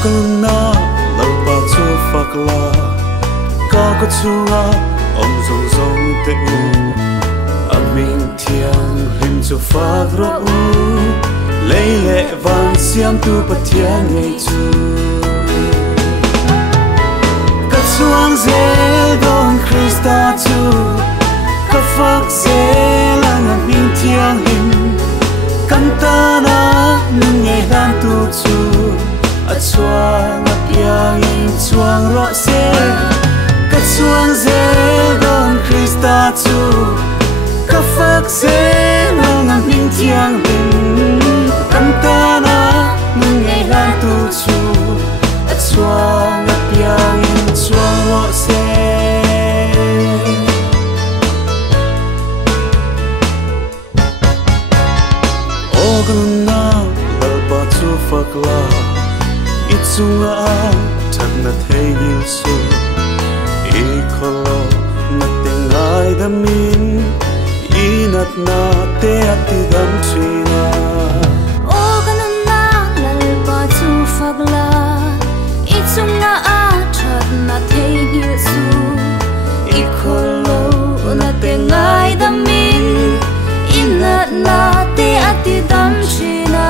Ogan na lalpa chu fakla ka ko chunga om zong zong te u aming thiang rim chu fakra u leile van siam tu pathian ngei chu ka chuang zel don Krista chu ka fak zelang aming thiang him kantana ngei lan tu chu a chuang a piang in chuang ro se ka chuang zel don Krista chu ka fak zelang aming thiang him kantana ngei lan tu chu a chuang a piang in chuang ro se Oganna lalpa chu fakla ichunga thak na theil su I kholo na tengai damin inat na te ati dam china Oganna lalpa chu fakla ichunga thak na theil su I kholo na tengai damin inat na te ati dam china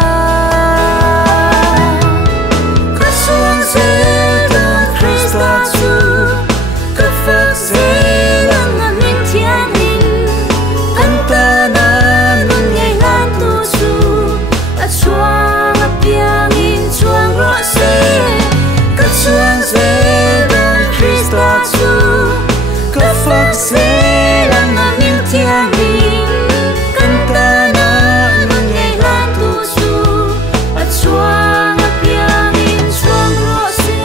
ka chuang zel don Krista chu ka fak zelang aming thiang in kantana nun ngei lan tu chu a chuang a piang in chuang ro se ka chuang zel don Krista chu ka fak zelang aming thiang in kantana nun ngei lan tu chu a chuang a piang in chuang ro se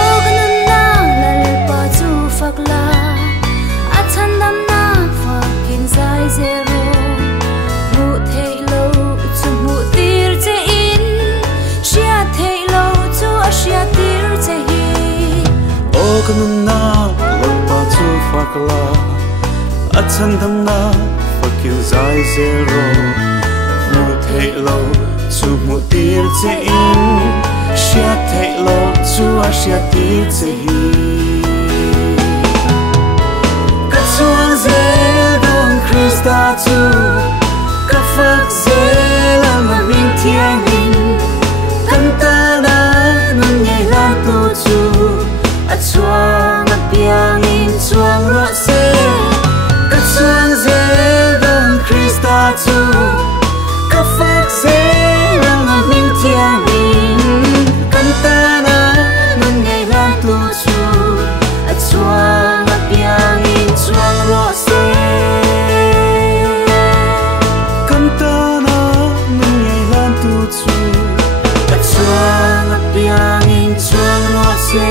Oganna lalpa chu fakla a chan dam na fakin zai zero mu thei lo chu mu tir che in sia thei lo chu a sia tir che hi Oganna lalpa chu fakla achan dam na fakin zai zero mu thei lo chu mu tir che in sia thei lo chu a sia tir che hi ka chuang zel don Krista chu ka fak zelang aming thiang hin kantana nun ngei lan tu chu a chuang a piang in chuang ro se ka chuang zel don Krista chu ka fak zelang aming thiang hin kantana nun ngei lan tu chu a chuang a piang in chuang ro se kantana nun ngei lan tu chu a chuang a piang in chuang ro se